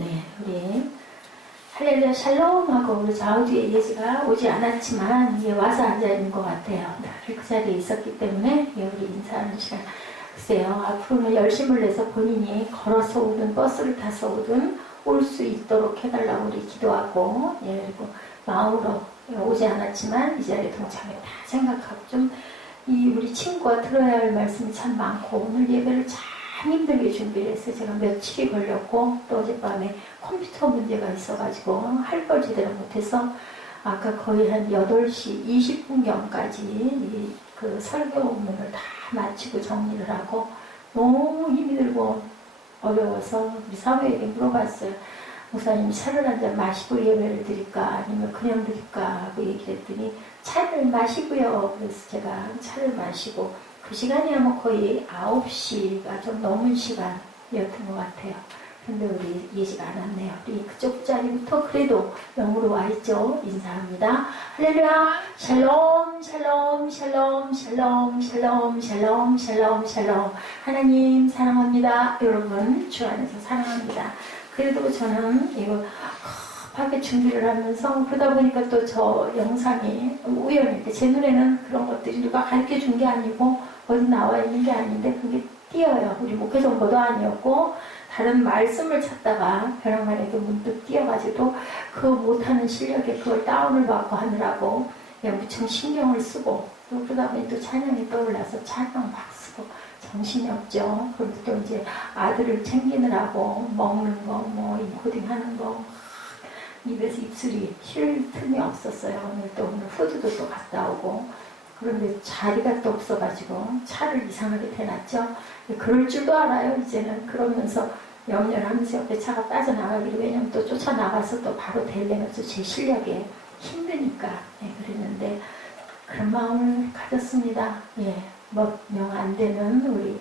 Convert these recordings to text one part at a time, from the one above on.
네, 우리 할렐루야 샬롬하고 우리 좌우뒤에 예지가 오지 않았지만 와서 앉아있는 것 같아요. 늘 그 자리에 있었기 때문에 우리 인사하는 시간. 글쎄요, 앞으로는 열심을 내서 본인이 걸어서 오든 버스를 타서 오든 올 수 있도록 해달라고 우리 기도하고, 그리고 마음으로 오지 않았지만 이 자리에 동참했다 생각하고, 좀 우리 친구가 들어야 할 말씀이 참 많고, 오늘 예배를 참 힘들게 준비를 했어요. 제가 며칠이 걸렸고, 또 어젯밤에 컴퓨터 문제가 있어가지고 할 걸 제대로 못해서 아까 거의 한 8시 20분경까지 그 설교문을 다 마치고 정리를 하고, 너무 힘이 들고 어려워서 우리 사모에게 물어봤어요. 목사님, 차를 한 잔 마시고 예배를 드릴까 아니면 그냥 드릴까 하고 얘기를 했더니 차를 마시고요. 그래서 제가 차를 마시고, 그 시간이 아마 거의 9시가 좀 넘은 시간이었던 것 같아요. 근데 우리 예지가 안 왔네요. 우리 그쪽 자리부터 그래도 영으로 와 있죠. 인사합니다. 할렐루야. 샬롬, 샬롬, 샬롬, 샬롬, 샬롬, 샬롬, 샬롬, 샬롬. 하나님 사랑합니다. 여러분 주 안에서 사랑합니다. 그래도 저는 이거 급하게 준비를 하면서 그러다 보니까 또 저 영상이 우연히 제 눈에는 그런 것들이 누가 가르쳐 준 게 아니고 어디 나와 있는 게 아닌데 그게 띄어요. 우리 목회 정보도 아니었고 다른 말씀을 찾다가 벼랑간에도 문득 띄어가지고 그 못하는 실력에 그걸 다운을 받고 하느라고 무척 신경을 쓰고, 또 그러다 보니 또 찬양이 떠올라서 찬양 막 쓰고 정신이 없죠. 그리고 또 이제 아들을 챙기느라고 먹는 거, 뭐 인코딩 하는 거, 입에서 입술이 쉴 틈이 없었어요. 오늘 후드도 또 갔다 오고. 그런데 자리가 또 없어가지고 차를 이상하게 대놨죠. 그럴 줄도 알아요. 이제는 그러면서 염려를 하면서 옆에 차가 빠져나가기로, 왜냐면 또 쫓아나가서 또 바로 대려면서 제 실력에 힘드니까 그랬는데 그런 마음을 가졌습니다. 몇 명 안 되는 우리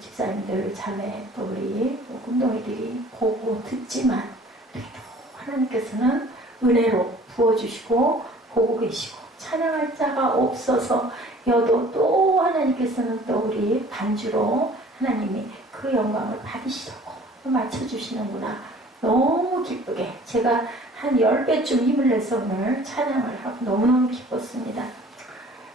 집사님들, 자매, 또 우리 꿈동이들이 보고 듣지만 그래도 하나님께서는 은혜로 부어주시고 보고 계시고, 찬양할 자가 없어서 여도 또 하나님께서는 또 우리 반주로 하나님이 그 영광을 받으시려고 맞춰주시는구나. 너무 기쁘게 제가 한 10배쯤 힘을 내서 오늘 찬양을 하고 너무너무 기뻤습니다.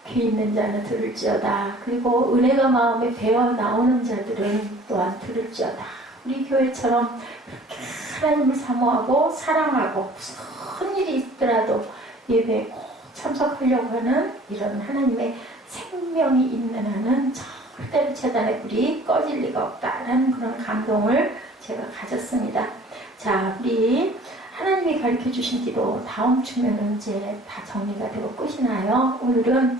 귀 있는 자는 들을지어다. 그리고 은혜가 마음에 배어 나오는 자들은 또한 들을지어다. 우리 교회처럼 그렇게 하나님을 사모하고 사랑하고 무슨 일이 있더라도 예배에 꼭 참석하려고 하는 이런 하나님의 생명이 있는 한은 절대로 재단의 불이 꺼질 리가 없다라는 그런 감동을 제가 가졌습니다. 자, 우리 하나님이 가르쳐 주신 기도 다음 주면은 이제 다 정리가 되고 끝이 나요. 오늘은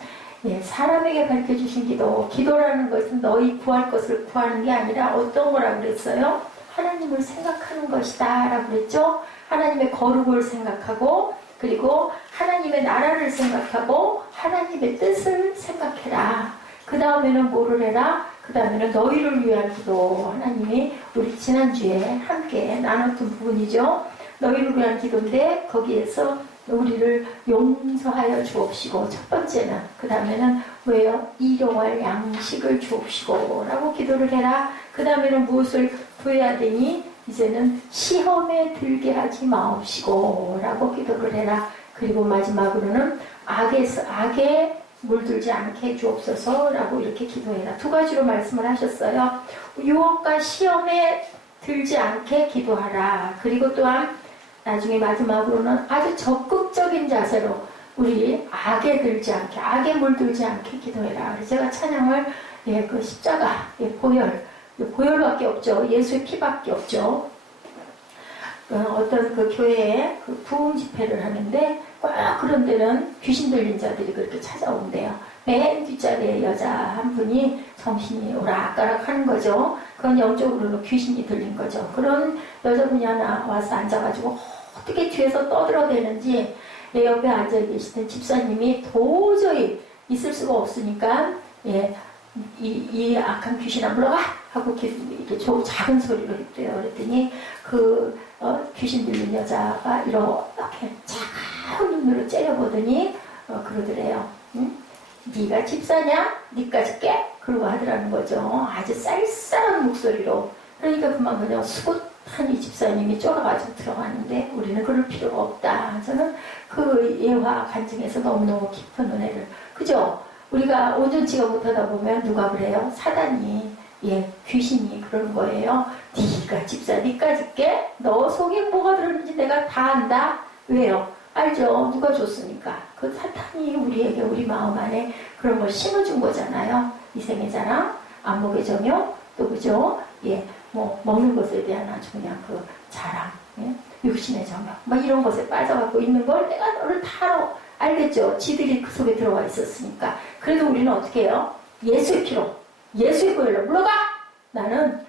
사람에게 가르쳐 주신 기도라는 것은 너희 구할 것을 구하는 게 아니라 어떤 거라고 그랬어요? 하나님을 생각하는 것이다 라고 그랬죠. 하나님의 거룩을 생각하고, 그리고 하나님의 나라를 생각하고 하나님의 뜻을 생각해라. 그 다음에는 뭐를 해라? 그 다음에는 너희를 위한 기도. 하나님이 우리 지난주에 함께 나눴던 부분이죠. 너희를 위한 기도인데 거기에서 우리를 용서하여 주옵시고, 첫 번째는, 그 다음에는 왜요? 일용할 양식을 주옵시고 라고 기도를 해라. 그 다음에는 무엇을 구해야 되니? 이제는 시험에 들게 하지 마옵시고 라고 기도를 해라. 그리고 마지막으로는 악에 물들지 않게 해주옵소서 라고 이렇게 기도해라. 두 가지로 말씀을 하셨어요. 유혹과 시험에 들지 않게 기도하라. 그리고 또한 나중에 마지막으로는 아주 적극적인 자세로 우리 악에 들지 않게, 악에 물들지 않게 기도해라. 그래서 제가 찬양을 그 십자가, 보혈밖에 없죠. 예수의 피밖에 없죠. 어떤 그 교회에 그 부흥 집회를 하는데 꼭 그런 데는 귀신 들린 자들이 그렇게 찾아온대요. 맨 뒷자리에 여자 한 분이 정신이 오락가락 하는 거죠. 그건 영적으로는 귀신이 들린 거죠. 그런 여자분이 하나 와서 앉아가지고 어떻게 뒤에서 떠들어대는지 내 옆에 앉아계시던 집사님이 도저히 있을 수가 없으니까 이 악한 귀신아 물러가 하고 이렇게 작은 소리로 했대요. 그랬더니 그 귀신 들린 여자가 이렇게 차가운 눈으로 째려보더니 그러더래요. 응? 네가 집사냐? 니까지 깨? 그러고 하더라는 거죠. 아주 쌀쌀한 목소리로. 그러니까 그만 그냥 수고 이 집사님이 쫄아가지고 들어가는데 우리는 그럴 필요가 없다. 저는 그 예화 간증에서 너무너무 깊은 은혜를, 그죠? 우리가 온전치가 못하다 보면 누가 그래요? 사단이, 귀신이 그러는 거예요. 네가 집사, 네까지 게? 너 속에 뭐가 들었는지 내가 다 안다. 왜요? 알죠? 누가 줬으니까. 그 사탄이 우리에게, 우리 마음 안에 그런 걸 심어준 거잖아요. 이생의 자랑, 안목의 정욕, 또 그죠? 뭐 먹는 것에 대한 아주 그냥 그 자랑, 육신의 정욕, 막 이런 것에 빠져갖고 있는 걸 내가 너를 다 알아. 알겠죠? 지들이 그 속에 들어와 있었으니까. 그래도 우리는 어떻게 해요? 예수의 피로, 예수의 보혈로 물러가! 나는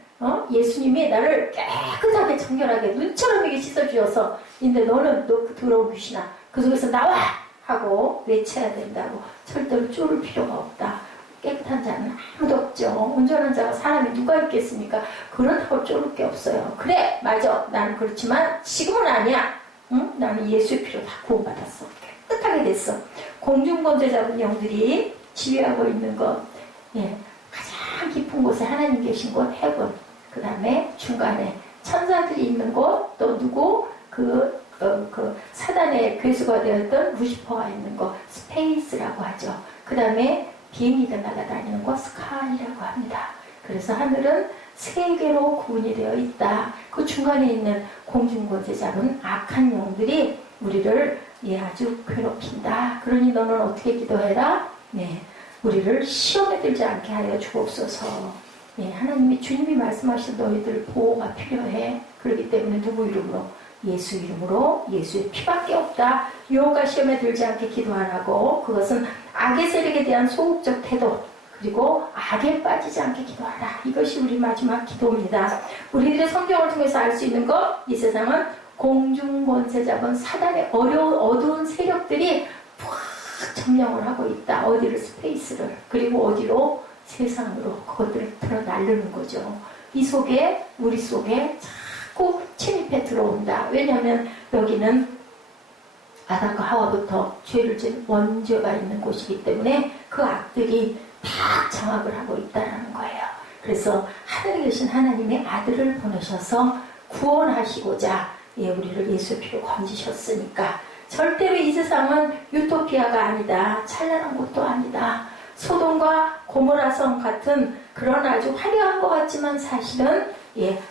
예수님이 나를 깨끗하게 정결하게 눈처럼 이게 씻어주셔서, 근데 너는 너 그 더러운 귀신아 그 속에서 나와! 하고 외쳐야 된다고. 절대로 쫄을 필요가 없다. 깨끗한 자는 아무도 없죠. 온전한 자가 사람이 누가 있겠습니까? 그렇다고 쫄을 게 없어요. 그래, 맞아, 나는 그렇지만 지금은 아니야. 응? 나는 예수의 피로 다 구원받았어. 깨끗하게 됐어. 공중권세 잡은 영들이 지휘하고 있는 것, 가장 깊은 곳에 하나님 계신 곳 헤븐, 그 다음에 중간에 천사들이 있는 곳, 또 누구? 그 사단의 괴수가 되었던 루시퍼가 있는 곳 스페이스라고 하죠. 그 다음에 비행기가 날아다니는 곳 스카이라고 합니다. 그래서 하늘은 세 개로 구분이 되어 있다. 그 중간에 있는 공중권세 잡은 악한 영들이 우리를 아주 괴롭힌다. 그러니 너는 어떻게 기도해라? 우리를 시험에 들지 않게 하여 주옵소서. 하나님이, 주님이 말씀하신 너희들 보호가 필요해. 그렇기 때문에 누구 이름으로? 예수 이름으로, 예수의 피밖에 없다. 유혹과 시험에 들지 않게 기도하라고. 그것은 악의 세력에 대한 소극적 태도, 그리고 악에 빠지지 않게 기도하라. 이것이 우리 마지막 기도입니다. 우리들의 성경을 통해서 알 수 있는 것, 이 세상은 공중권세 잡은 사단의 어두운 세력들이 푹 점령을 하고 있다. 어디를? 스페이스를. 그리고 어디로? 세상으로. 그것들을 들어 날르는 거죠. 이 속에, 우리 속에 자꾸 침입해 들어온다. 왜냐하면 여기는 아담과 하와부터 죄를 진 원죄가 있는 곳이기 때문에 그 악들이 다 장악을 하고 있다는 거예요. 그래서 하늘에 계신 하나님의 아들을 보내셔서 구원하시고자 우리를 예수의 피로 건지셨으니까 절대로 이 세상은 유토피아가 아니다. 찬란한 곳도 아니다. 소돔과 고모라성 같은 그런 아주 화려한 것 같지만 사실은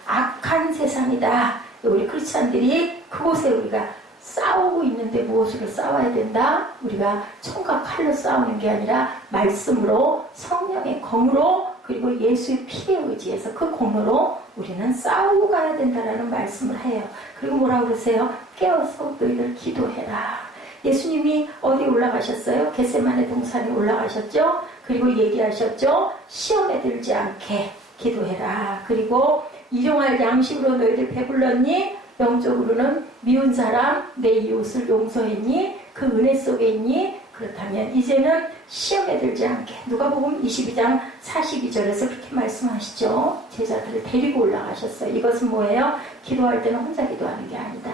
악한 세상이다. 우리 크리스찬들이 그곳에 우리가 싸우고 있는데 무엇으로 싸워야 된다? 우리가 총과 칼로 싸우는 게 아니라 말씀으로, 성령의 검으로, 그리고 예수의 피에 의지해서 그 공로로 우리는 싸우고 가야 된다라는 말씀을 해요. 그리고 뭐라고 그러세요? 깨어서 너희들 기도해라. 예수님이 어디 올라가셨어요? 겟세마네 동산에 올라가셨죠? 그리고 얘기하셨죠? 시험에 들지 않게 기도해라. 그리고 일용할 양식으로 너희들 배불렀니? 영적으로는 미운 사람, 내 이웃을 용서했니? 그 은혜 속에 있니? 그렇다면 이제는 시험에 들지 않게. 누가복음 22장 42절에서 그렇게 말씀하시죠. 제자들을 데리고 올라가셨어요. 이것은 뭐예요? 기도할 때는 혼자 기도하는 게 아니다.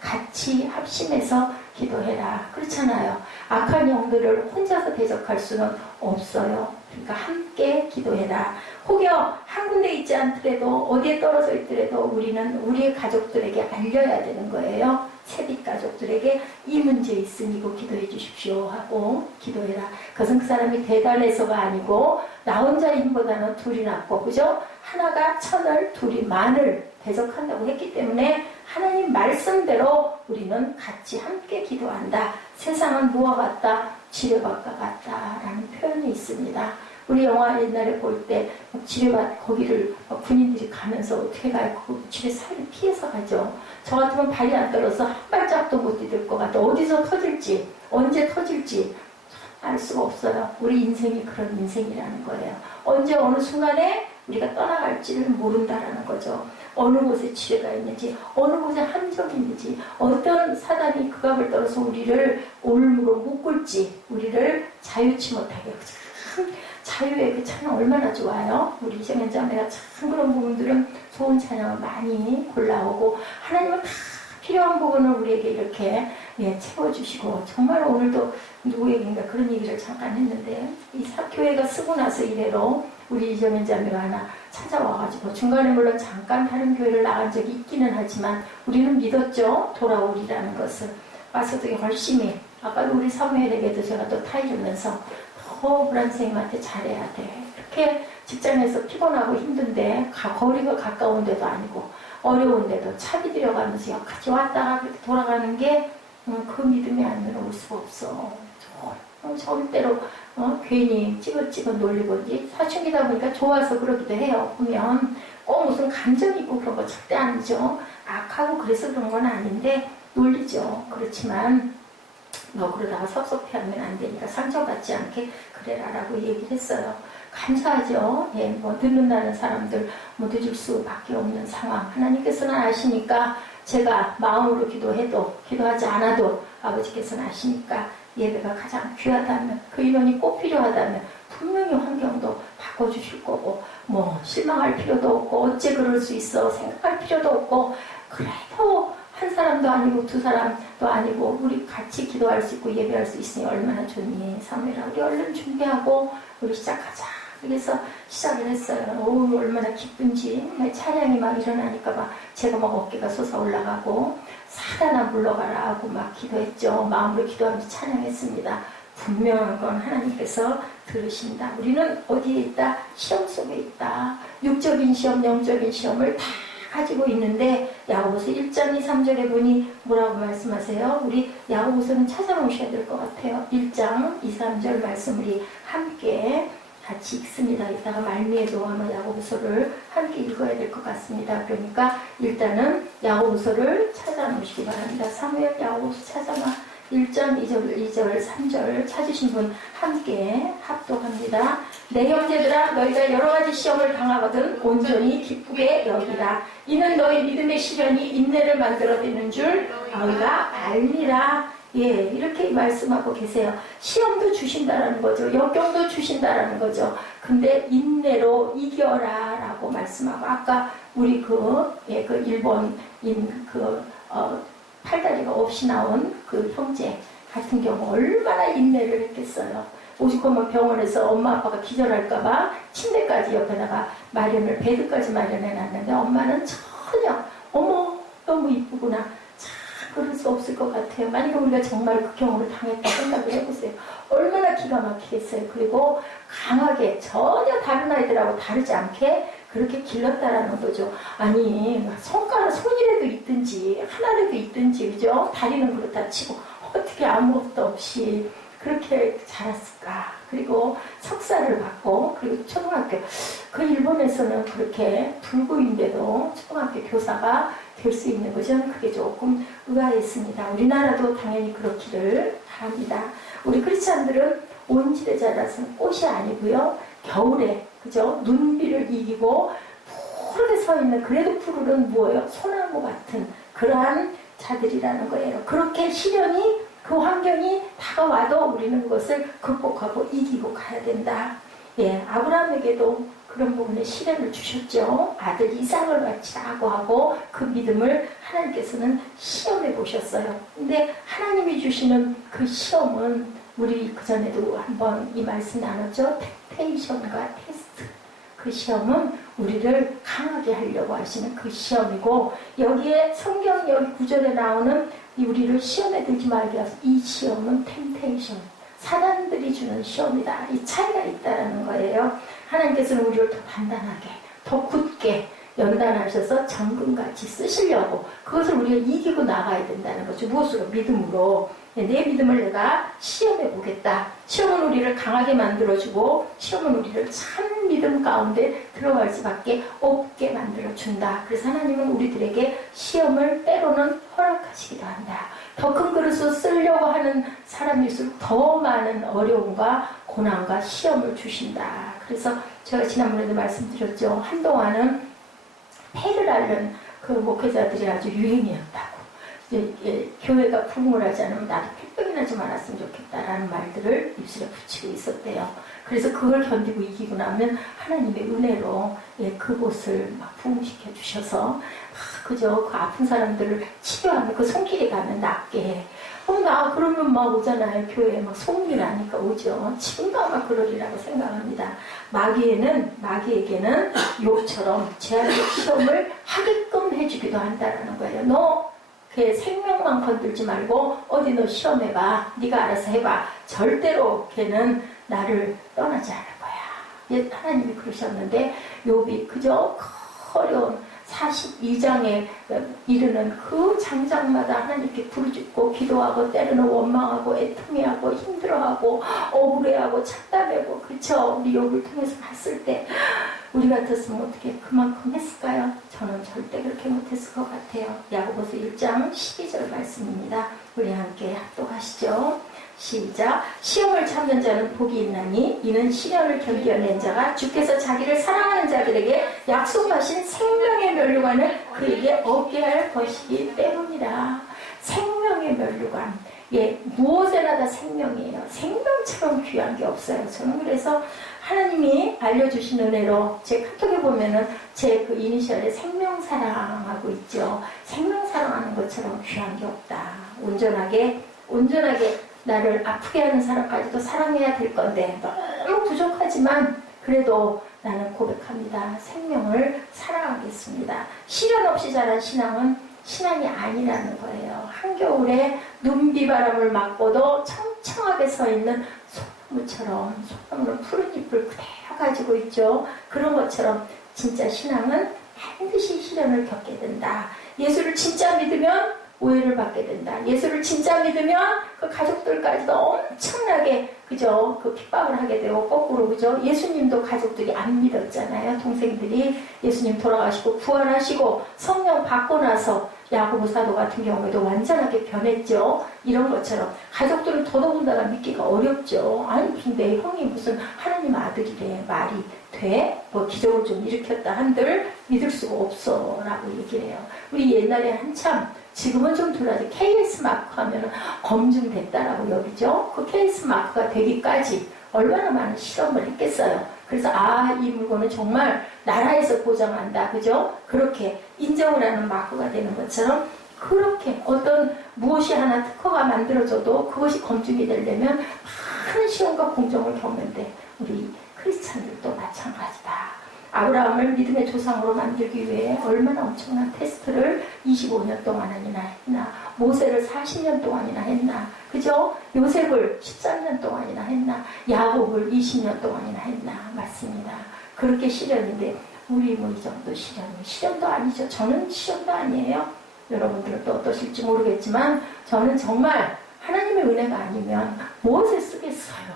같이 합심해서 기도해라. 그렇잖아요. 악한 영들을 혼자서 대적할 수는 없어요. 그러니까 함께 기도해라. 혹여 한 군데 있지 않더라도 어디에 떨어져 있더라도 우리는 우리의 가족들에게 알려야 되는 거예요. 세빛 가족들에게 이 문제 있으니고 기도해 주십시오 하고 기도해라. 그것은 그 사람이 대단해서가 아니고 나 혼자 힘보다는 둘이 낫고, 그죠? 하나가 천을 둘이 만을 대적한다고 했기 때문에 하나님 말씀대로 우리는 같이 함께 기도한다. 세상은 무엇 같다? 지뢰밭과 같다라는 표현이 있습니다. 우리 영화 옛날에 볼 때 지뢰밭 거기를 군인들이 가면서 어떻게 가요? 그 지뢰 사이를 피해서 가죠. 저 같으면 발이 안 떨어서 한 발짝도 못 디딜 것 같아. 어디서 터질지, 언제 터질지 알 수가 없어요. 우리 인생이 그런 인생이라는 거예요. 언제 어느 순간에 우리가 떠나갈지를 모른다라는 거죠. 어느 곳에 지뢰가 있는지, 어느 곳에 함정이 있는지, 어떤 사단이 극악을 떨어서 우리를 올무로 묶을지, 우리를 자유치 못하게. 참 자유의 그 찬양 얼마나 좋아요. 우리 이정현 자매가 참 그런 부분들은 좋은 찬양을 많이 골라오고 하나님은 다 필요한 부분을 우리에게 이렇게 채워주시고, 정말 오늘도 누구에게인가 그런 얘기를 잠깐 했는데, 이 교회가 쓰고 나서 이래로 우리 이정현 자매가 하나 찾아와가지고 중간에 물론 잠깐 다른 교회를 나간 적이 있기는 하지만 우리는 믿었죠. 돌아오리라는 것을. 와서 되게 열심히 아까도 우리 사무엘에게도 제가 또 타이르면서 브란 선생님한테 잘해야 돼. 이렇게 직장에서 피곤하고 힘든데 거리가 가까운 데도 아니고 어려운데도 차비 들여가면서 여기까지 왔다가 그렇게 돌아가는 게 그 믿음이 아니면 올 수가 없어. 절대로 괜히 찌긋찌긋 놀리고 이제 사춘기다 보니까 좋아서 그러기도 해요. 보면 꼭 무슨 감정 있고 그런 거 절대 아니죠. 악하고 그래서 그런 건 아닌데 놀리죠. 그렇지만 너 그러다가 섭섭해하면 안 되니까 상처받지 않게 그래라라고 얘기를 했어요. 감사하죠. 예, 뭐 듣는다는 사람들 뭐 늦을 수밖에 없는 상황. 하나님께서는 아시니까 제가 마음으로 기도해도 기도하지 않아도 아버지께서는 아시니까 예배가 가장 귀하다면 그 인원이 꼭 필요하다면 분명히 환경도 바꿔주실 거고 뭐 실망할 필요도 없고 어째 그럴 수 있어 생각할 필요도 없고 그래도 한 사람도 아니고 두 사람도 아니고 우리 같이 기도할 수 있고 예배할 수 있으니 얼마나 좋니. 사무엘아 우리 얼른 준비하고 우리 시작하자. 그래서 시작을 했어요. 오 얼마나 기쁜지. 찬양이 막 일어나니까 막 제가 막 어깨가 솟아올라가고 사단아 물러가라 하고 막 기도했죠. 마음으로 기도하면서 찬양했습니다. 분명한 건 하나님께서 들으신다. 우리는 어디에 있다? 시험 속에 있다. 육적인 시험, 영적인 시험을 다 가지고 있는데 야고보서 1장 2, 3절에 보니 뭐라고 말씀하세요? 우리 야고보서는 찾아놓으셔야 될 것 같아요. 1장 2, 3절 말씀 우리 함께 같이 읽습니다. 이따가 말미에도 아마 야고보서를 함께 읽어야 될 것 같습니다. 그러니까 일단은 야고보서를 찾아놓으시기 바랍니다. 사무엘 야고보서 찾아놔. 1장 2절 3절 찾으신 분 함께 합독합니다. 내 형제들아 너희가 여러가지 시험을 당하거든 온전히 기쁘게 여기라. 이는 너희 믿음의 시련이 인내를 만들어내는 줄 너희가 알리라. 예, 이렇게 말씀하고 계세요. 시험도 주신다라는 거죠. 역경도 주신다라는 거죠. 근데 인내로 이겨라 라고 말씀하고 아까 우리 그 일본인 팔다리가 없이 나온 그 형제 같은 경우 얼마나 인내를 했겠어요. 오죽 하면 병원에서 엄마 아빠가 기절할까봐 침대까지 옆에다가 베드까지 마련해놨는데 엄마는 전혀 어머 너무 이쁘구나 그럴 수 없을 것 같아요. 만약에 우리가 정말 그 경우를 당했다 생각을 해보세요. 얼마나 기가 막히겠어요. 그리고 강하게 전혀 다른 아이들하고 다르지 않게 그렇게 길렀다라는 거죠. 아니 손이라도 있든지 하나라도 있든지 그죠? 다리는 그렇다 치고 어떻게 아무것도 없이 그렇게 자랐을까. 그리고 석사를 받고 그리고 초등학교 그 일본에서는 그렇게 불구인데도 초등학교 교사가 될 수 있는 것은 그게 조금 의아했습니다. 우리나라도 당연히 그렇기를 바랍니다. 우리 크리스찬들은 온실에 자라서는 꽃이 아니고요. 겨울에 그죠? 눈비를 이기고 푸르게 서 있는 그래도 푸르른 뭐예요? 소나무 같은 그러한 자들이라는 거예요. 그렇게 시련이 그 환경이 다가와도 우리는 그것을 극복하고 이기고 가야 된다. 예, 아브라함에게도 그런 부분에 시련을 주셨죠. 아들 이삭을 바치라고 하고 그 믿음을 하나님께서는 시험해 보셨어요. 근데 하나님이 주시는 그 시험은 우리 그전에도 한번 이 말씀 나눴죠. 템테이션과 테스트. 그 시험은 우리를 강하게 하려고 하시는 그 시험이고 여기에 성경 여기 구절에 나오는 우리를 시험에 들지 말게 하서 이 시험은 템테이션. 사단들이 주는 시험이다. 이 차이가 있다는 거예요. 하나님께서는 우리를 더 단단하게, 더 굳게 연단하셔서 정금같이 쓰시려고 그것을 우리가 이기고 나가야 된다는 거죠. 무엇으로? 믿음으로. 내 믿음을 내가 시험해 보겠다. 시험은 우리를 강하게 만들어주고 시험은 우리를 참 믿음 가운데 들어갈 수밖에 없게 만들어준다. 그래서 하나님은 우리들에게 시험을 때로는 허락하시기도 한다. 더 큰 그릇을 쓰려고 하는 사람일수록 더 많은 어려움과 고난과 시험을 주신다. 그래서 제가 지난번에도 말씀드렸죠. 한동안은 폐를 앓는 그 목회자들이 아주 유행이었다고. 교회가 부흥을 하지 않으면 나도 폐병이나 좀 알았으면 좋겠다라는 말들을 입술에 붙이고 있었대요. 그래서 그걸 견디고 이기고 나면 하나님의 은혜로 그곳을 막 부흥시켜 주셔서 그죠? 그 아픈 사람들을 치료하면 그 손길이 가면 낫게 해. 그러면 막 오잖아요. 교회에 막 소문이 나니까 오죠. 지금도 아마 그러리라고 생각합니다. 마귀에게는 욥처럼 제한적 시험을 하게끔 해주기도 한다라는 거예요. 너 걔 생명만 건들지 말고 어디 너 시험해봐. 네가 알아서 해봐. 절대로 걔는 나를 떠나지 않을 거야. 하나님이 그러셨는데 욥이 그저 어려운 42장에 이르는 그 장장마다 하나님께 부르짖고 기도하고 때로는 원망하고 애통해하고 힘들어하고 억울해하고 참담하고 그쵸? 우리 욥을 통해서 봤을 때 우리 같았으면 어떻게 그만큼 했을까요? 저는 절대 그렇게 못했을 것 같아요. 야고보서 1장 12절 말씀입니다. 우리 함께 합독하시죠. 시작. 시험을 참는 자는 복이 있나니 이는 시련을 견뎌낸 자가 주께서 자기를 사랑하는 자들에게 약속하신 생명의 면류관을 그에게 얻게 할 것이기 때문이라. 생명의 면류관. 예, 무엇에나 다 생명이에요. 생명처럼 귀한 게 없어요. 저는 그래서 하나님이 알려주신 은혜로 제 카톡에 보면은 제 그 이니셜에 생명사랑하고 있죠. 생명사랑하는 것처럼 귀한 게 없다. 온전하게 나를 아프게 하는 사람까지도 사랑해야 될 건데 너무 부족하지만 그래도 나는 고백합니다. 생명을 사랑하겠습니다. 시련 없이 자란 신앙은 신앙이 아니라는 거예요. 한겨울에 눈비바람을 맞고도 청청하게 서 있는 소나무처럼 소나무는 푸른 잎을 그대로 가지고 있죠. 그런 것처럼 진짜 신앙은 반드시 시련을 겪게 된다. 예수를 진짜 믿으면 오해를 받게 된다. 예수를 진짜 믿으면 그 가족들까지도 엄청나게 그죠? 그 핍박을 하게 되고 거꾸로 그죠? 예수님도 가족들이 안 믿었잖아요. 동생들이 예수님 돌아가시고 부활하시고 성령 받고 나서 야고보 사도 같은 경우에도 완전하게 변했죠. 이런 것처럼 가족들은 더더군다나 믿기가 어렵죠. 아니 무슨 내 형이 무슨 하나님 아들이래 말이 돼? 뭐 기적을 좀 일으켰다 한들 믿을 수가 없어 라고 얘기를 해요. 우리 옛날에 한참 지금은 좀 덜하지. KS 마크 하면 검증됐다라고 여기죠. 그 KS 마크가 되기까지 얼마나 많은 실험을 했겠어요. 그래서 이 물건은 정말 나라에서 보장한다. 그죠? 그렇게 인정을 하는 마크가 되는 것처럼 그렇게 어떤 무엇이 하나 특허가 만들어져도 그것이 검증이 되려면 많은 시험과 공정을 겪는데 우리 크리스찬들도 마찬가지다. 아브라함을 믿음의 조상으로 만들기 위해 얼마나 엄청난 테스트를 25년 동안이나 했나. 모세를 40년 동안이나 했나. 그죠? 요셉을 13년 동안이나 했나. 야곱을 20년 동안이나 했나. 맞습니다. 그렇게 시련인데 우리 뭐 이 정도 시련도 아니죠. 저는 시련도 아니에요. 여러분들은 또 어떠실지 모르겠지만 저는 정말 하나님의 은혜가 아니면 무엇을 쓰겠어요.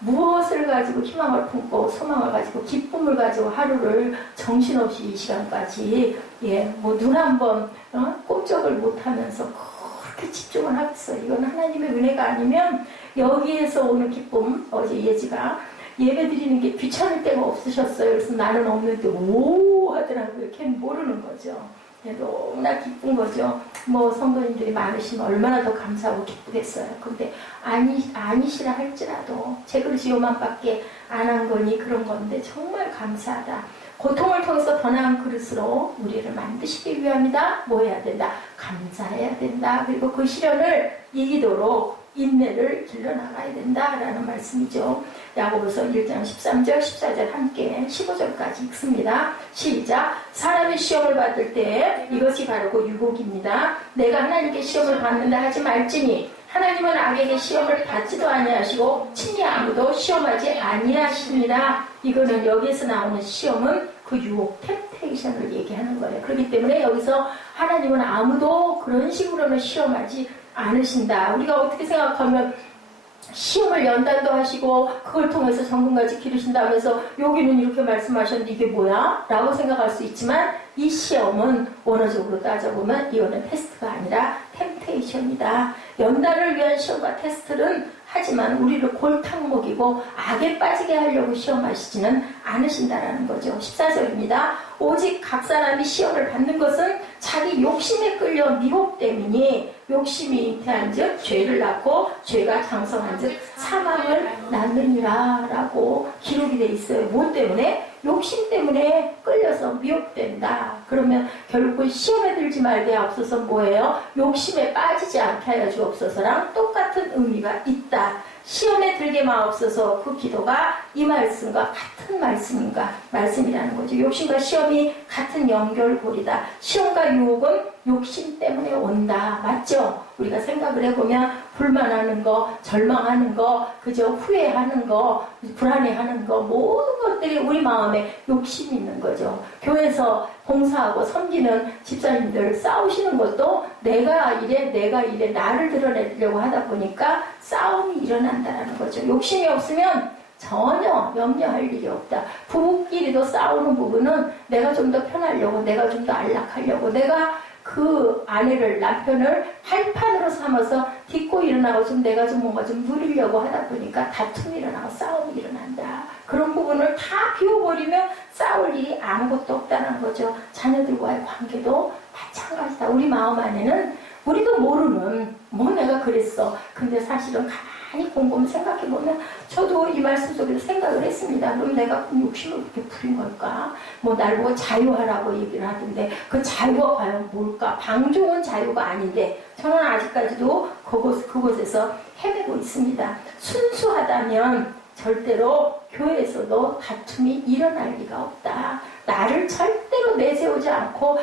무엇을 가지고 희망을 품고 소망을 가지고 기쁨을 가지고 하루를 정신없이 이 시간까지 뭐 눈 한 번 꼼짝을 못하면서 그렇게 집중을 하겠어요. 이건 하나님의 은혜가 아니면 여기에서 오는 기쁨. 어제 예지가 예배 드리는 게 귀찮을 때가 없으셨어요. 그래서 나는 없는데 오 하더라고요. 걔는 모르는 거죠. 너무나 기쁜 거죠. 뭐 성도님들이 많으시면 얼마나 더 감사하고 기쁘겠어요. 근데 아니시라 할지라도 제 그릇이 요만밖에 안 한 거니 그런 건데 정말 감사하다. 고통을 통해서 더 나은 그릇으로 우리를 만드시기 위함이다. 뭐 해야 된다? 감사해야 된다. 그리고 그 시련을 이기도록 인내를 길러나가야 된다라는 말씀이죠. 야고보서 1장 13절 14절 함께 15절까지 읽습니다. 시작. 사람이 시험을 받을 때 이것이 바로 그 유혹입니다. 내가 하나님께 시험을 받는다 하지 말지니 하나님은 악에게 시험을 받지도 아니하시고 친히 아무도 시험하지 아니하십니다. 이거는 여기에서 나오는 시험은 그 유혹, 템테이션을 얘기하는 거예요. 그렇기 때문에 여기서 하나님은 아무도 그런 식으로는 시험하지 않으신다. 우리가 어떻게 생각하면 시험을 연단도 하시고 그걸 통해서 정금같이 기르신다 하면서 여기는 이렇게 말씀하셨는데 이게 뭐야? 라고 생각할 수 있지만 이 시험은 원어적으로 따져보면 이거는 테스트가 아니라 템테이션이다. 연단을 위한 시험과 테스트는 하지만 우리를 골탕 먹이고 악에 빠지게 하려고 시험하시지는 않으신다라는 거죠. 14절입니다. 오직 각 사람이 시험을 받는 것은 자기 욕심에 끌려 미혹됨이니 욕심이 잉태한즉 죄를 낳고 죄가 장성한즉 사망을 낳느니라 라고 기록이 돼 있어요. 뭐 때문에? 욕심 때문에 끌려서 미혹된다. 그러면 결국은 시험에 들지 말게 하옵소서 뭐예요? 욕심에 빠지지 않게 하여 주옵소서랑 똑같은 의미가 있다. 시험에 들게 마옵소서. 그 기도가 이 말씀과 같은 말씀이라는 거죠. 욕심과 시험이 같은 연결고리다. 시험과 유혹은 욕심 때문에 온다. 맞죠? 우리가 생각을 해보면 불만하는 거, 절망하는 거, 그저 후회하는 거, 불안해하는 거, 모든 것들이 우리 마음에 욕심이 있는 거죠. 교회에서 봉사하고 섬기는 집사님들 싸우시는 것도 내가 이래 나를 드러내려고 하다 보니까 싸움이 일어난다는 거죠. 욕심이 없으면 전혀 염려할 일이 없다. 부부끼리도 싸우는 부분은 내가 좀 더 편하려고, 내가 좀 더 안락하려고, 내가 그 아내를, 남편을 팔판으로 삼아서 딛고 일어나고 내가 뭔가 좀 누리려고 하다 보니까 다툼이 일어나고 싸움이 일어난다. 그런 부분을 다 비워버리면 싸울 일이 아무것도 없다는 거죠. 자녀들과의 관계도 마찬가지다. 우리 마음 안에는 우리도 모르는 내가 그랬어. 근데 사실은 가만히 곰곰이 생각해보면 저도 이 말씀 속에서 생각을 했습니다. 그럼 내가 욕심을 그렇게 부린 걸까? 날 보고 자유하라고 얘기를 하던데 그 자유가 과연 뭘까? 방종은 자유가 아닌데 저는 아직까지도 그곳에서 헤매고 있습니다. 순수하다면 절대로 교회에서도 다툼이 일어날 리가 없다. 나를 절대로 내세우지 않고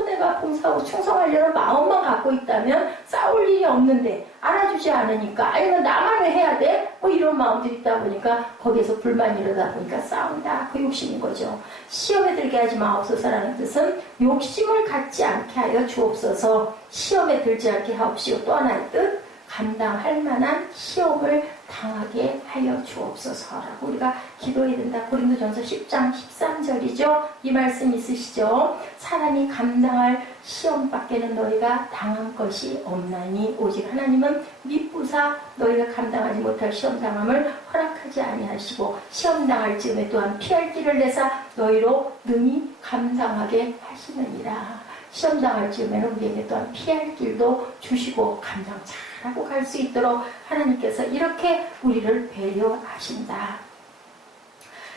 내가 봉사하고 충성하려는 마음만 갖고 있다면 싸울 일이 없는데 알아주지 않으니까 아니면 나만 왜 해야 돼? 이런 마음들이 있다 보니까 거기에서 불만이 일어나다 보니까 싸운다. 그 욕심인 거죠. 시험에 들게 하지 마옵소서라는 뜻은 욕심을 갖지 않게 하여 주옵소서. 시험에 들지 않게 하옵시고 또 하나의 뜻 감당할 만한 시험을 당하게 하여 주옵소서라고 우리가 기도해야 된다. 고린도전서 10장 13절이죠. 이 말씀 있으시죠? 사람이 감당할 시험밖에는 너희가 당한 것이 없나니 오직 하나님은 미쁘사 너희가 감당하지 못할 시험 당함을 허락하지 아니하시고 시험 당할 즈음에 또한 피할 길을 내사 너희로 능히 감당하게 하시느니라. 시험 당할 즈음에는 우리에게 또한 피할 길도 주시고 감당 잘하고 갈 수 있도록 하나님께서 이렇게 우리를 배려하신다.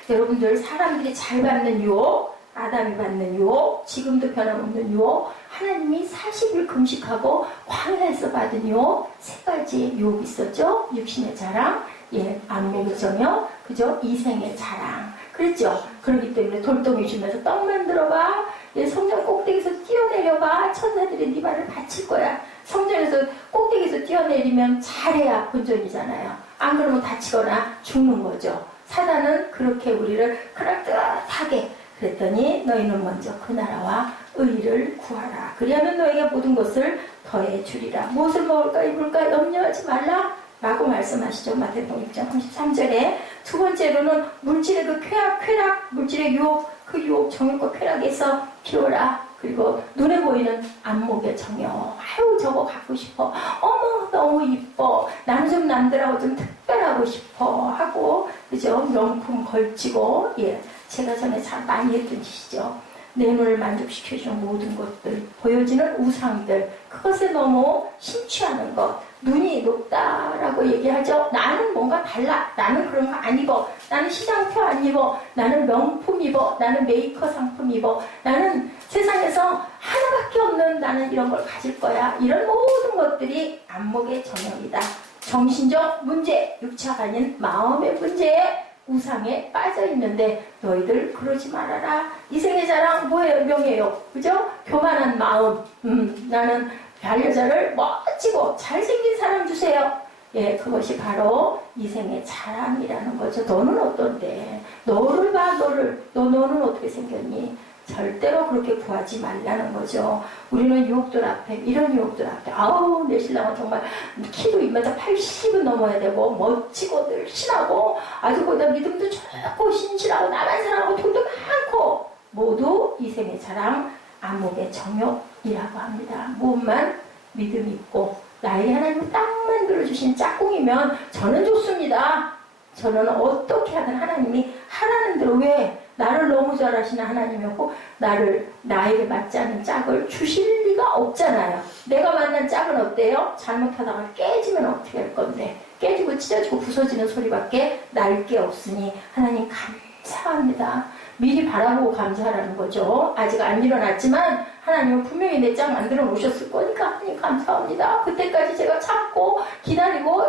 여러분들 사람들이 잘 받는 유혹, 아담이 받는 유혹, 지금도 변함없는 유혹, 하나님이 40일 금식하고 광야에서 받은 유혹, 세 가지의 유혹이 있었죠. 육신의 자랑, 안목의 정욕, 그죠? 이생의 자랑. 그랬죠. 그렇기 때문에 돌덩이 주면서 떡 만들어봐. 성전 꼭대기에서 뛰어내려봐. 천사들이 네 발을 받칠 거야. 성전에서 꼭대기에서 뛰어내리면 잘해야 본전이잖아요. 안 그러면 다치거나 죽는 거죠. 사단은 그렇게 우리를 그럴듯하게 그랬더니 너희는 먼저 그 나라와 의를 구하라. 그리하면 너희가 모든 것을 더해 주리라. 무엇을 먹을까 입을까 염려하지 말라. 라고 말씀하시죠. 마태복음 6장 33절에. 두 번째로는 물질의 그 쾌락, 물질의 유혹, 그 유혹, 정욕과 쾌락에서 비워라. 그리고 눈에 보이는 안목의 정욕. 아유 저거 갖고 싶어. 어머 너무 이뻐. 나는 좀 남들하고 좀 특별하고 싶어 하고 그죠? 명품 걸치고 제가 전에 참 많이 했던 짓이죠. 내 눈을 만족시켜주는 모든 것들, 보여지는 우상들, 그것에 너무 심취하는 것. 눈이 높다라고 얘기하죠. 나는 뭔가 달라. 나는 그런 거 안 입어. 나는 시장표 안 입어. 나는 명품 입어. 나는 메이커 상품 입어. 나는 세상에서 하나밖에 없는 나는 이런 걸 가질 거야. 이런 모든 것들이 안목의 정욕이다. 정신적 문제, 육체가 아닌 마음의 문제에 우상에 빠져 있는데 너희들 그러지 말아라. 이생의 자랑 뭐예요? 명예요. 그죠? 교만한 마음. 나는 반려자를 멋지고 잘생긴 사람 주세요. 그것이 바로 이생의 자랑이라는 거죠. 너는 어떤데? 너를 봐, 너는 어떻게 생겼니? 절대로 그렇게 구하지 말라는 거죠. 우리는 유혹들 앞에, 이런 유혹들 앞에, 아우, 내 신랑은 정말 키도 2m 80은 넘어야 되고, 멋지고 늘씬하고, 아주 거기다 믿음도 좋고, 신실하고, 나만 사랑하고, 돈도 많고, 모두 이생의 자랑, 안목의 정욕이라고 합니다. 무엇만 믿음 있고, 나에게 하나님이 딱 만들어주신 짝꿍이면 저는 좋습니다. 저는 어떻게 하든 하나님이 하라는 대로 왜 나를 너무 잘하시는 하나님이었고 나에게 맞지 않은 짝을 주실 리가 없잖아요. 내가 만난 짝은 어때요? 잘못하다가 깨지면 어떻게 할 건데? 깨지고 찢어지고 부서지는 소리밖에 날 게 없으니 하나님 감사합니다. 미리 바라보고 감사하라는 거죠. 아직 안 일어났지만 하나님은 분명히 내 짝 만들어 놓으셨을 거니까 하나님 감사합니다. 그때까지 제가 참고 기다리고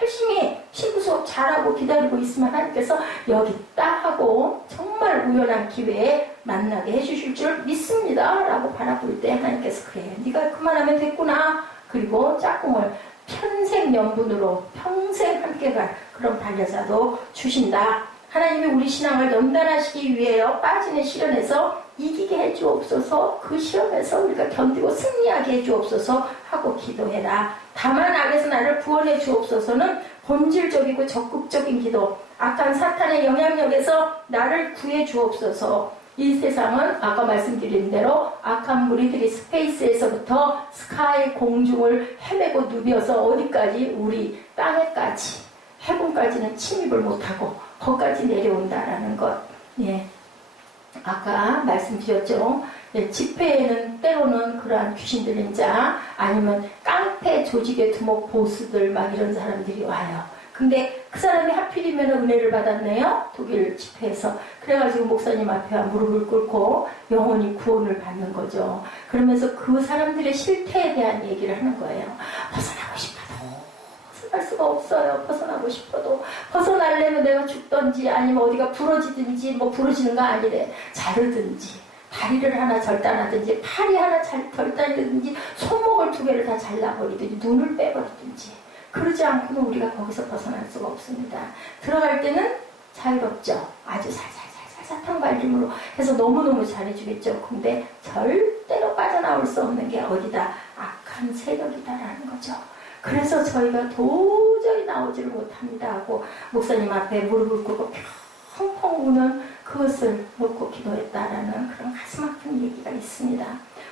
열심히 신부 수업 잘하고 기다리고 있으면 하나님께서 여기 있다 하고 정말 우연한 기회에 만나게 해주실 줄 믿습니다 라고 바라볼 때 하나님께서 그래 네가 그만하면 됐구나. 그리고 짝꿍을 편생연분으로 평생 함께 갈 그런 반려자도 주신다. 하나님이 우리 신앙을 연단하시기 위해요. 빠지는 시련에서 이기게 해주옵소서. 그 시험에서 우리가 견디고 승리하게 해주옵소서 하고 기도해라. 다만 악에서 나를 구원해 주옵소서는 본질적이고 적극적인 기도. 악한 사탄의 영향력에서 나를 구해 주옵소서. 이 세상은 아까 말씀드린 대로 악한 무리들이 스페이스에서부터 스카이 공중을 헤매고 누벼서 어디까지 우리 땅에까지 해군까지는 침입을 못하고 거기까지 내려온다라는 것. 예. 아까 말씀드렸죠. 예, 집회에는 때로는 그러한 귀신 들린 자 아니면 깡패 조직의 두목 보스들 막 이런 사람들이 와요. 근데 그 사람이 하필이면 은혜를 받았네요. 독일 집회에서. 그래가지고 목사님 앞에 무릎을 꿇고 영원히 구원을 받는 거죠. 그러면서 그 사람들의 실태에 대한 얘기를 하는 거예요. 벗어나고 싶어도 벗어날 수가 없어요. 벗어나고 싶어도. 벗어나려면 내가 죽든지 아니면 어디가 부러지든지 뭐 부러지는 거 아니래. 자르든지 다리를 하나 절단하든지 팔이 하나 절단이든지 손목을 2개를 다 잘라버리든지 눈을 빼버리든지 그러지 않고는 우리가 거기서 벗어날 수가 없습니다. 들어갈 때는 자유롭죠. 아주 살살살살 사탕 발림으로 해서 너무너무 잘해주겠죠. 근데 절대로 빠져나올 수 없는 게 어디다? 악한 세력이다라는 거죠. 그래서 저희가 도저히 나오지를 못합니다 하고 목사님 앞에 무릎을 꿇고 펑펑 우는 그것을 놓고 기도했다라는 그런 가슴 아픈 얘기가 있습니다.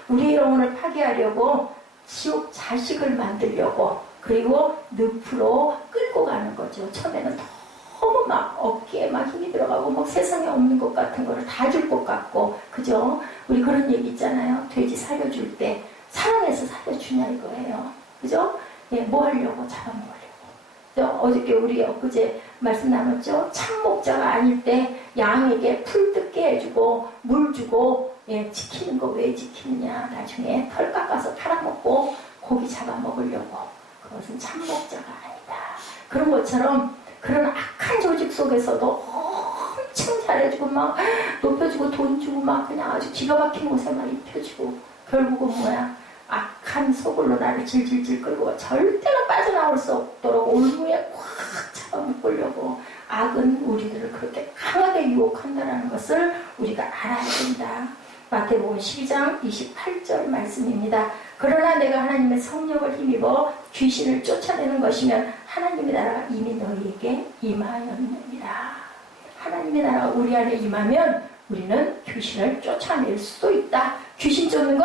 우리의 영혼을 파괴하려고 지옥 자식을 만들려고 그리고 늪으로 끌고 가는 거죠. 처음에는 너무 막 어깨에 막 힘이 들어가고 막 세상에 없는 것 같은 거를 다 줄 것 같고 그죠? 우리 그런 얘기 있잖아요. 돼지 살려줄 때 사랑해서 살려주냐 이거예요. 그죠? 예, 뭐 하려고 잡아먹으려고. 어저께 우리 엊그제 말씀 나눴죠. 참목자가 아닐 때 양에게 풀 뜯게 해주고 물 주고 예, 지키는 거 왜 지키느냐. 나중에 털 깎아서 팔아먹고 고기 잡아먹으려고. 그것은 참목자가 아니다. 그런 것처럼 그런 악한 조직 속에서도 엄청 잘해주고 막 높여주고 돈 주고 막 그냥 아주 기가 막힌 옷에 막 입혀주고 결국은 뭐야? 악한 소굴로 나를 질질질 끌고 절대로 빠져나올 수 없도록 올무에 꽉 잡아먹으려고 악은 우리들을 그렇게 강하게 유혹한다는 것을 우리가 알아야 된다. 마태복음 12장 28절 말씀입니다. 그러나 내가 하나님의 성령을 힘입어 귀신을 쫓아내는 것이면 하나님의 나라가 이미 너희에게 임하였느니라. 하나님의 나라가 우리 안에 임하면 우리는 귀신을 쫓아낼 수도 있다. 귀신 쫓는 것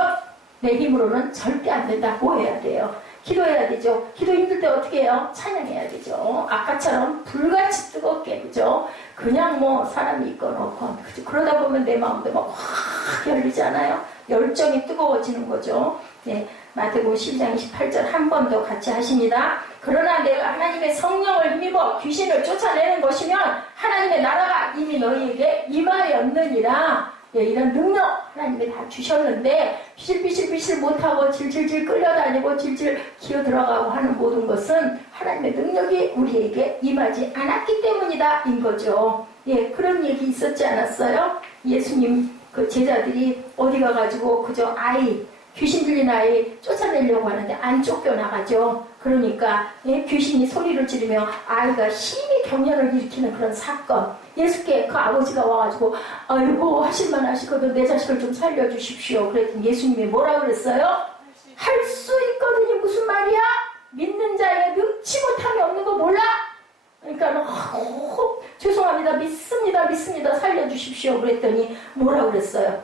내 힘으로는 절대 안 된다. 뭐 해야 돼요? 기도해야 되죠. 기도 힘들 때 어떻게 해요? 찬양해야 되죠. 아까처럼 불같이 뜨겁게 그죠? 그냥 뭐 사람이 있건 없건 그죠? 그러다 보면 내 마음도 막 확 열리잖아요. 열정이 뜨거워지는 거죠. 네, 마태복음 12장 28절 한 번 더 같이 하십니다. 그러나 내가 하나님의 성령을 힘입어 귀신을 쫓아내는 것이면 하나님의 나라가 이미 너희에게 임하였느니라. 예, 이런 능력 하나님이 다 주셨는데 비실비실 못하고 질질질 끌려다니고 질질 기어들어가고 하는 모든 것은 하나님의 능력이 우리에게 임하지 않았기 때문이다 인 거죠. 예, 그런 얘기 있었지 않았어요? 예수님 그 제자들이 어디 가가지고 그저 아이 귀신 들린 아이 쫓아내려고 하는데 안 쫓겨나가죠. 그러니까 예, 귀신이 소리를 지르며 아이가 심히 경련을 일으키는 그런 사건. 예수께 그 아버지가 와가지고 아이고 하실만 하시거든 내 자식을 좀 살려주십시오. 그랬더니 예수님이 뭐라 그랬어요? 할 수 있거든요. 무슨 말이야? 믿는 자에게 능치 못함이 없는 거 몰라? 그러니까 죄송합니다. 믿습니다. 살려주십시오. 그랬더니 뭐라 그랬어요?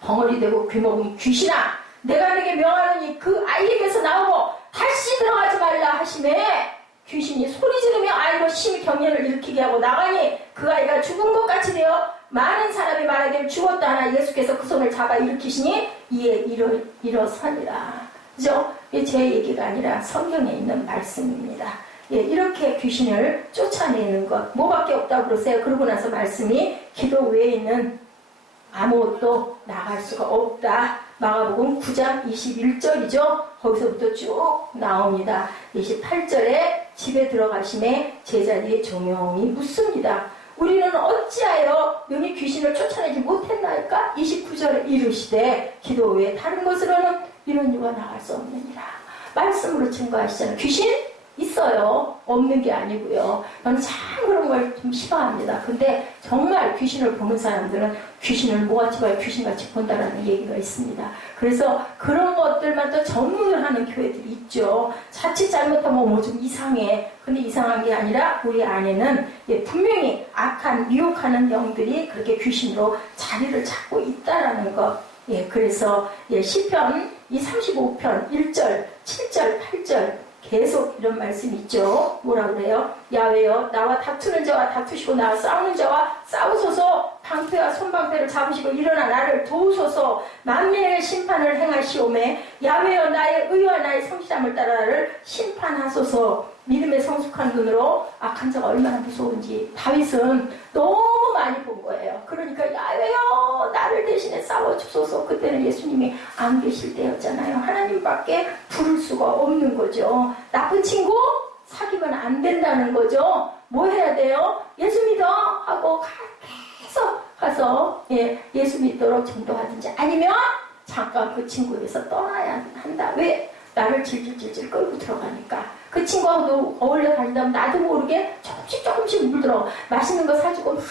벙어리 되고 귀먹은 귀신아 내가 네게 명하노니 그 아이에게서 나오고 다시 들어가지 말라 하시매 귀신이 소리 지르며 아이로 심히 경련을 일으키게 하고 나가니 그 아이가 죽은 것 같이 되어 많은 사람이 말하기를 죽었다 하나 예수께서 그 손을 잡아 일으키시니 이에 일어서니라. 그죠? 제 얘기가 아니라 성경에 있는 말씀입니다. 예, 이렇게 귀신을 쫓아내는 것 뭐밖에 없다고 그러세요. 그러고 나서 말씀이 기도 외에는 아무것도 나갈 수가 없다. 마가복음 9장 21절이죠. 거기서부터 쭉 나옵니다. 28절에 집에 들어가심에 제자들이 조용히 묻습니다. 우리는 어찌하여 능히 귀신을 쫓아내지 못했나이까? 29절에 이르시되 기도 외에 다른 것으로는 이런 이가 나갈 수 없느니라. 말씀으로 증거하시잖아요. 귀신 있어요. 없는 게 아니고요. 저는 참 그런 걸 좀 싫어합니다. 근데 정말 귀신을 보는 사람들은 귀신을 뭐같이 봐요? 귀신같이 본다라는 얘기가 있습니다. 그래서 그런 것들만 또 전문을 하는 교회들이 있죠. 자칫 잘못하면 뭐 좀 이상해. 근데 이상한 게 아니라 우리 안에는 분명히 악한 유혹하는 영들이 그렇게 귀신으로 자리를 잡고 있다라는 것. 그래서 시편 이 35편 1절, 7절, 8절 계속 이런 말씀이 있죠. 뭐라 그래요? 야훼여 나와 다투는 자와 다투시고 나와 싸우는 자와 싸우소서. 방패와 손방패를 잡으시고 일어나 나를 도우소서. 만민의 심판을 행하시오매 야훼여 나의 의와 나의 성실함을 따라 나를 심판하소서. 믿음의 성숙한 눈으로 악한 자가 얼마나 무서운지 다윗은 너무 많이 본 거예요. 그러니까 야훼여 나를 대신에 싸워주소서. 그때는 예수님이 안 계실 때였잖아요. 하나님밖에 부를 수가 없는 거죠. 나쁜 친구 사귀면 안 된다는 거죠. 뭐 해야 돼요? 예수 믿어 하고 계속 가서 예수 믿도록 전도하든지 아니면 잠깐 그 친구에서 떠나야 한다. 왜? 나를 질질질질 끌고 들어가니까. 그 친구하고도 어울려 다니다면 나도 모르게 조금씩 물들어. 맛있는 거 사주고 막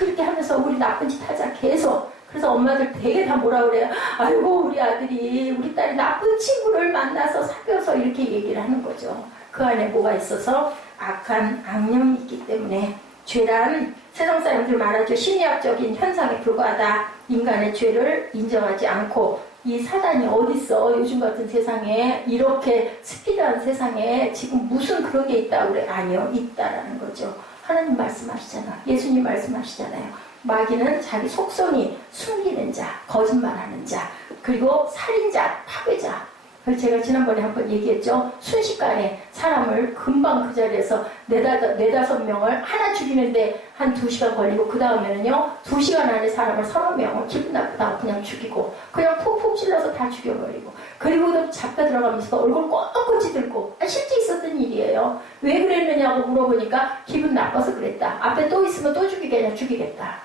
이렇게 하면서 우리 나쁜 짓 하자 계속. 그래서 엄마들 되게 다 뭐라 그래요? 아이고 우리 아들이 우리 딸이 나쁜 친구를 만나서 사귀어서 이렇게 얘기를 하는 거죠. 그 안에 뭐가 있어서 악한 악령이 있기 때문에 죄란 세상 사람들 말하죠. 심리학적인 현상에 불과하다. 인간의 죄를 인정하지 않고 이 사단이 어딨어? 요즘 같은 세상에 이렇게 스피드한 세상에 지금 무슨 그런 게 있다고 그래? 아니요. 있다라는 거죠. 하나님 말씀하시잖아. 예수님 말씀하시잖아요. 마귀는 자기 속성이 숨기는 자, 거짓말하는 자, 그리고 살인자, 파괴자. 제가 지난번에 한번 얘기했죠. 순식간에 사람을 금방 그 자리에서 네다섯 명을 하나 죽이는데 한 2시간 걸리고 그 다음에는요 2시간 안에 사람을 30명을 기분 나쁘다고 그냥 죽이고 그냥 푹푹 찔러서 다 죽여버리고 그리고도 잡다 들어가면서 얼굴 꼿꼿이 들고 실제 있었던 일이에요. 왜 그랬느냐고 물어보니까 기분 나빠서 그랬다. 앞에 또 있으면 또 죽이겠다.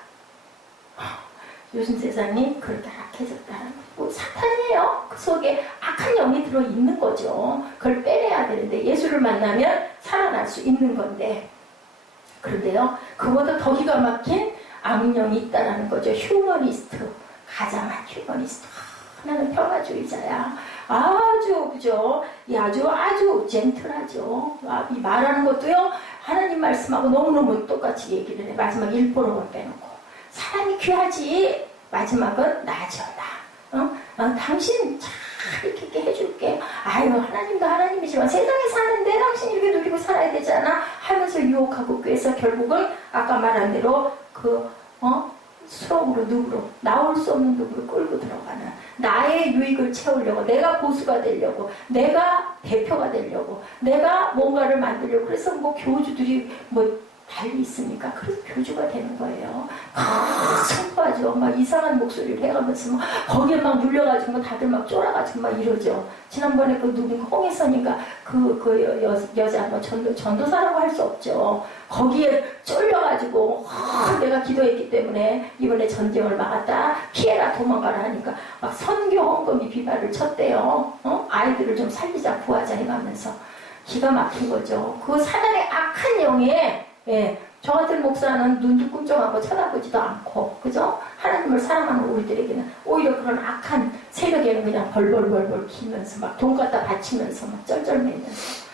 요즘 세상이 그렇게 악해졌다는 거예요. 사탄이에요. 그 속에 악한 영이 들어있는 거죠. 그걸 빼내야 되는데 예수를 만나면 살아날 수 있는 건데 그런데요. 그보다 더 기가 막힌 악령이 있다는 거죠. 휴머니스트. 가장한 휴머니스트. 하나는 평화주의자야. 아주 그죠? 아주 젠틀하죠. 이 말하는 것도요. 하나님 말씀하고 너무너무 똑같이 얘기를 해. 마지막 1%만 빼놓고. 사람이 귀하지. 마지막은 나아지었다. 당신 잘 이렇게 해줄게. 아유 하나님도 하나님이지만 세상에 사는데 당신 이렇게 누리고 살아야 되잖아 하면서 유혹하고 꾀서 결국은 아까 말한 대로 수렁으로 늪으로 나올 수 없는 늪으로 끌고 들어가는 나의 유익을 채우려고 내가 보수가 되려고 내가 대표가 되려고 내가 뭔가를 만들려고 그래서 뭐 교주들이 뭐 달리 있습니까? 그래서 교주가 되는 거예요. 슬퍼하죠. 막 이상한 목소리를 해가면서 막 거기에 막 눌려가지고 막 다들 막 쫄아가지고 막 이러죠. 지난번에 그 누군 홍혜선이가 그 여자 뭐 전도사라고 할 수 없죠. 거기에 쫄려가지고 내가 기도했기 때문에 이번에 전쟁을 막았다. 피해라 도망가라 하니까 막 선교 헌금이 비발을 쳤대요. 아이들을 좀 살리자 구하자 해가면서 기가 막힌 거죠. 그 사단의 악한 영에 저 같은 목사는 눈도 꿈쩍하고 쳐다보지도 않고, 그죠? 하나님을 사랑하는 우리들에게는 오히려 그런 악한 새벽에는 그냥 벌벌벌벌 기면서 막 돈 갖다 바치면서 막 쩔쩔매면서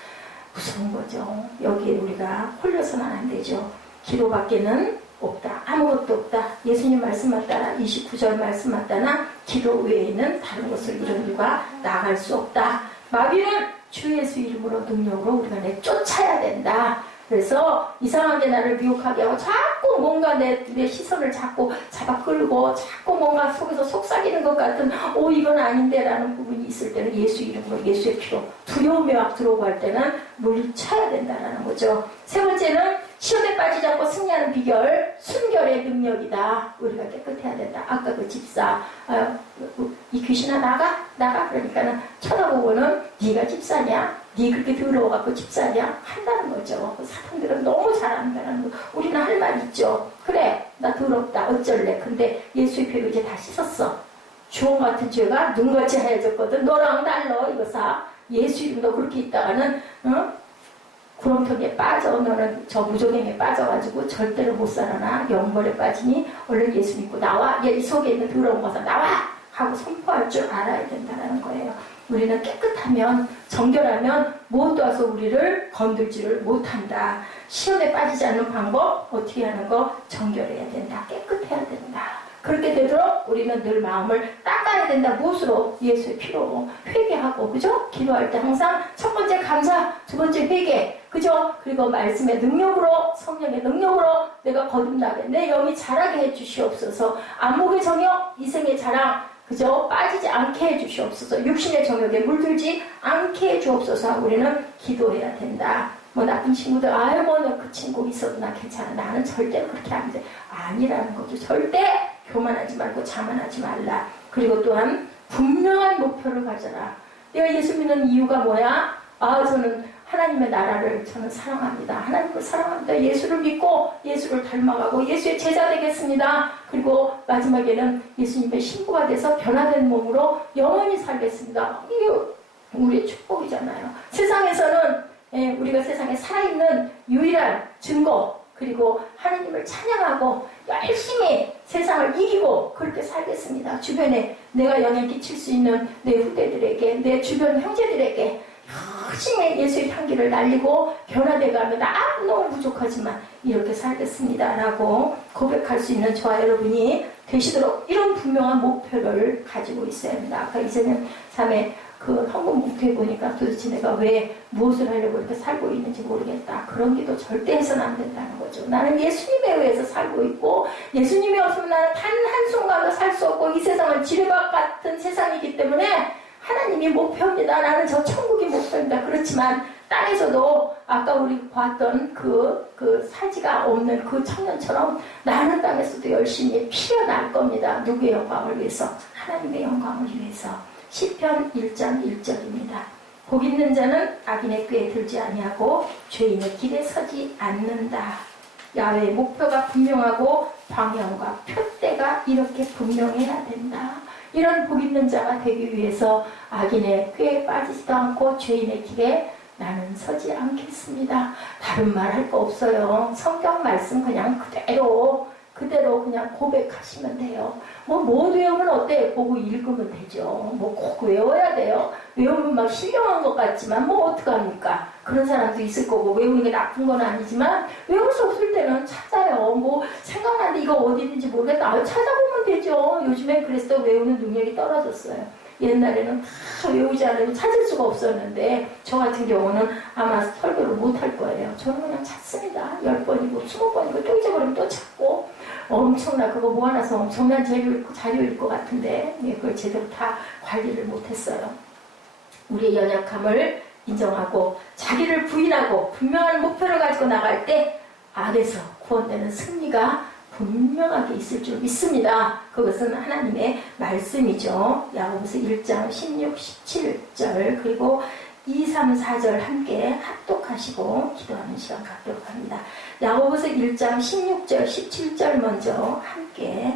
무서운 거죠. 여기에 우리가 홀려서는 안 되죠. 기도밖에는 없다. 아무것도 없다. 예수님 말씀만 따라 29절 말씀만 따라 기도 외에는 다른 것을 이런 이유가 나갈 수 없다. 마귀는 주 예수 이름으로 능력으로 우리가 내쫓아야 된다. 그래서 이상하게 나를 미혹하게 하고 자꾸 자꾸 뭔가 내 시선을 자꾸 잡아 끌고 자꾸 뭔가 속에서 속삭이는 것 같은 이건 아닌데 라는 부분이 있을 때는 예수 이름으로 예수의 피로 두려움이 막 들어오고 할 때는 물리쳐야 된다는 거죠. 세 번째는 시험에 빠지지 않고 승리하는 비결, 순결의 능력이다. 우리가 깨끗해야 된다. 아까 그 집사, 이 귀신아 나가 그러니까는 쳐다보고는 네가 집사냐? 네 그렇게 더러워갖고 집사냐? 한다는 거죠. 사람들은 너무 잘한다는 거. 우리는 할 말 있죠. 그래 나 더럽다 어쩔래. 근데 예수의 피로 이제 다 씻었어. 주홍 같은 죄가 눈같이 하얘졌거든. 너랑 달러 이거사. 예수 이름도 그렇게 있다가는 구렁텅이에 빠져. 너는 저 무적행에 빠져가지고 절대로 못 살아나. 영벌에 빠지니 얼른 예수 믿고 나와. 이 속에 있는 더러운 것을 나와 하고 선포할 줄 알아야 된다는 거예요. 우리는 깨끗하면 정결하면 무엇도 와서 우리를 건들지를 못한다. 시험에 빠지지 않는 방법 어떻게 하는 거? 정결해야 된다. 깨끗해야 된다. 그렇게 되도록 우리는 늘 마음을 닦아야 된다. 무엇으로? 예수의 피로 회개하고, 그죠? 기도할 때 항상 첫 번째 감사, 두 번째 회개, 그죠? 그리고 말씀의 능력으로, 성령의 능력으로 내가 거듭나게 내 영이 자라게 해주시옵소서. 안목의 정욕, 이생의 자랑, 그죠? 빠지지 않게 해주시옵소서. 육신의 정욕에 물들지 않게 해주옵소서. 우리는 기도해야 된다. 뭐 나쁜 친구들, 그 친구 있어도 나 괜찮아. 나는 절대로 그렇게 안 돼. 아니라는 거죠. 절대 교만하지 말고 자만하지 말라. 그리고 또한 분명한 목표를 가져라. 내가 예수 믿는 이유가 뭐야? 저는 하나님의 나라를 저는 사랑합니다. 하나님을 사랑합니다. 예수를 믿고 예수를 닮아가고 예수의 제자 되겠습니다. 그리고 마지막에는 예수님의 신부가 돼서 변화된 몸으로 영원히 살겠습니다. 이게 우리의 축복이잖아요. 세상에서는 우리가 세상에 살아있는 유일한 증거, 그리고 하나님을 찬양하고 열심히 세상을 이기고 그렇게 살겠습니다. 주변에 내가 영향 끼칠 수 있는 내 후대들에게, 내 주변 형제들에게 열심히 예수의 향기를 날리고 변화돼가며 나 너무 부족하지만 이렇게 살겠습니다 라고 고백할 수 있는 저와 여러분이 되시도록 이런 분명한 목표를 가지고 있어야 합니다. 아까 이제는 3회 그 한번 목표해 보니까 도대체 내가 왜 무엇을 하려고 이렇게 살고 있는지 모르겠다. 그런 기도 절대 해서는 안 된다는 거죠. 나는 예수님에 의해서 살고 있고 예수님이 없으면 나는 단 한순간도 살 수 없고 이 세상은 지뢰밭 같은 세상이기 때문에 하나님이 목표입니다. 나는 저 천국이 목표입니다. 그렇지만 땅에서도 아까 우리 봤던 그 사지가 없는 그 청년처럼 나는 땅에서도 열심히 피어날 겁니다. 누구의 영광을 위해서? 하나님의 영광을 위해서. 시편 1장 1절입니다. 복 있는 자는 악인의 꾀에 들지 아니하고 죄인의 길에 서지 않는다. 야훼의 목표가 분명하고 방향과 표대가 이렇게 분명해야 된다. 이런 복 있는 자가 되기 위해서 악인의 꾀에 빠지지도 않고 죄인의 길에 나는 서지 않겠습니다. 다른 말 할 거 없어요. 성경 말씀 그냥 그대로 그냥 고백하시면 돼요. 못 외우면 어때? 보고 읽으면 되죠. 꼭 외워야 돼요. 외우면 막 신령한 것 같지만 어떡합니까? 그런 사람도 있을 거고 외우는 게 나쁜 건 아니지만 외울 수 없을 때는 찾아요. 생각나는데 이거 어디 있는지 모르겠다. 찾아보면 되죠. 요즘엔 그래서 외우는 능력이 떨어졌어요. 옛날에는 다 외우지 않으면 찾을 수가 없었는데 저 같은 경우는 아마 설교를 못 할 거예요. 저는 그냥 찾습니다. 10번이고 20번이고 또 잊어버리면 또 찾고 엄청나 그거 모아놔서 엄청난 자료일 것 같은데 그걸 제대로 다 관리를 못했어요. 우리의 연약함을 인정하고 자기를 부인하고 분명한 목표를 가지고 나갈 때 악에서 구원되는 승리가 분명하게 있을 줄 믿습니다. 그것은 하나님의 말씀이죠. 야고보서 1장 16, 17절 그리고 2, 3, 4절 함께 합독하시고 기도하는 시간 갖도록 합니다. 야고보서 1장 16절, 17절 먼저 함께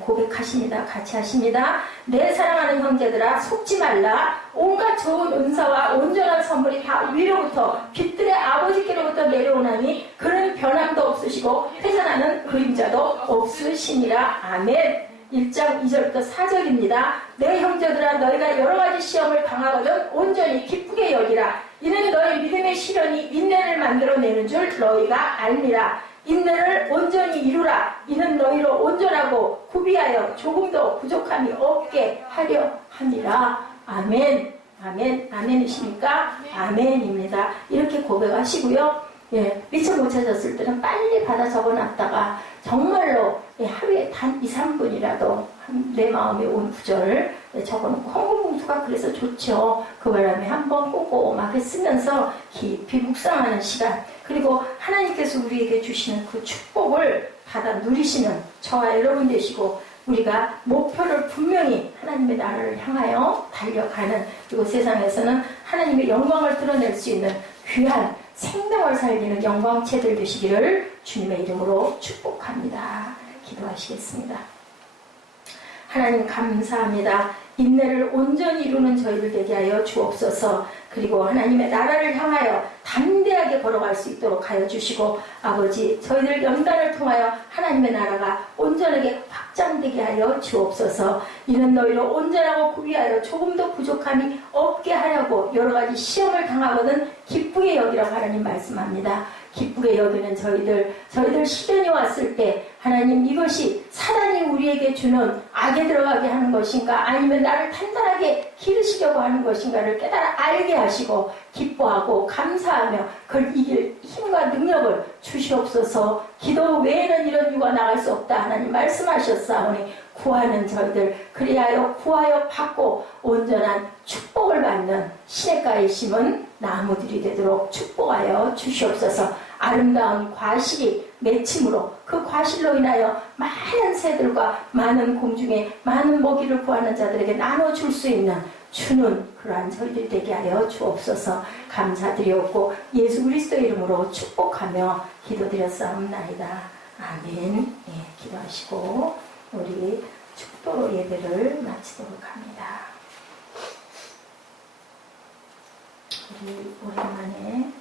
고백하십니다. 같이 하십니다. 내 사랑하는 형제들아 속지 말라. 온갖 좋은 은사와 온전한 선물이 다 위로부터 빛들의 아버지께로부터 내려오나니 그는 변함도 없으시고 회전하는 그림자도 없으시니라. 아멘. 1장 2절부터 4절입니다. 내 형제들아 너희가 여러가지 시험을 당하거든 온전히 기쁘게 여기라. 이는 너희 믿음의 시련이 인내를 만들어내는 줄 너희가 알미라. 인내를 온전히 이루라. 이는 너희로 온전하고 구비하여 조금도 부족함이 없게 하려 함이라. 아멘. 아멘. 아멘이십니까? 아멘입니다. 이렇게 고백하시고요. 미처 못 찾았을 때는 빨리 받아 적어놨다가 정말로 하루에 단 2, 3분이라도 내 마음에 온 구절 적어놓고 헌금봉투가 그래서 좋죠. 그 바람에 한번 꼼꼼하게 쓰면서 깊이 묵상하는 시간, 그리고 하나님께서 우리에게 주시는 그 축복을 받아 누리시는 저와 여러분 되시고, 우리가 목표를 분명히 하나님의 나라를 향하여 달려가는, 그리고 세상에서는 하나님의 영광을 드러낼 수 있는 귀한 생명을 살리는 영광체들 되시기를 주님의 이름으로 축복합니다. 기도하시겠습니다. 하나님 감사합니다. 인내를 온전히 이루는 저희들 되게 하여 주옵소서. 그리고 하나님의 나라를 향하여 담대하게 걸어갈 수 있도록 하여 주시고, 아버지 저희들 연단을 통하여 하나님의 나라가 온전하게 확장되게 하여 주옵소서. 이는 너희로 온전하고 구비하여 조금도 부족함이 없게 하려고 여러 가지 시험을 당하거든 기쁘게 여기라고 하나님 말씀합니다. 기쁘게 여기는 저희들 시련이 왔을 때 하나님, 이것이 사단이 우리에게 주는 악에 들어가게 하는 것인가, 아니면 나를 단단하게 기르시려고 하는 것인가를 깨달아 알게 하시고 기뻐하고 감사하며 그걸 이길 힘과 능력을 주시옵소서. 기도 외에는 이런 유가 나갈 수 없다 하나님 말씀하셨사오니, 구하는 저희들 그리하여 구하여 받고 온전한 축복을 받는 시냇가에 심은 나무들이 되도록 축복하여 주시옵소서. 아름다운 과실이 맺힘으로 그 과실로 인하여 많은 새들과 많은 공중에 많은 먹이를 구하는 자들에게 나눠줄 수 있는 주는 그러한 저희들이 되게 하여 주옵소서. 감사드리옵고 예수 그리스도의 이름으로 축복하며 기도드렸사옵나이다. 아멘. 기도하시고 우리 축도로 예배를 마치도록 합니다. 우리 오랜만에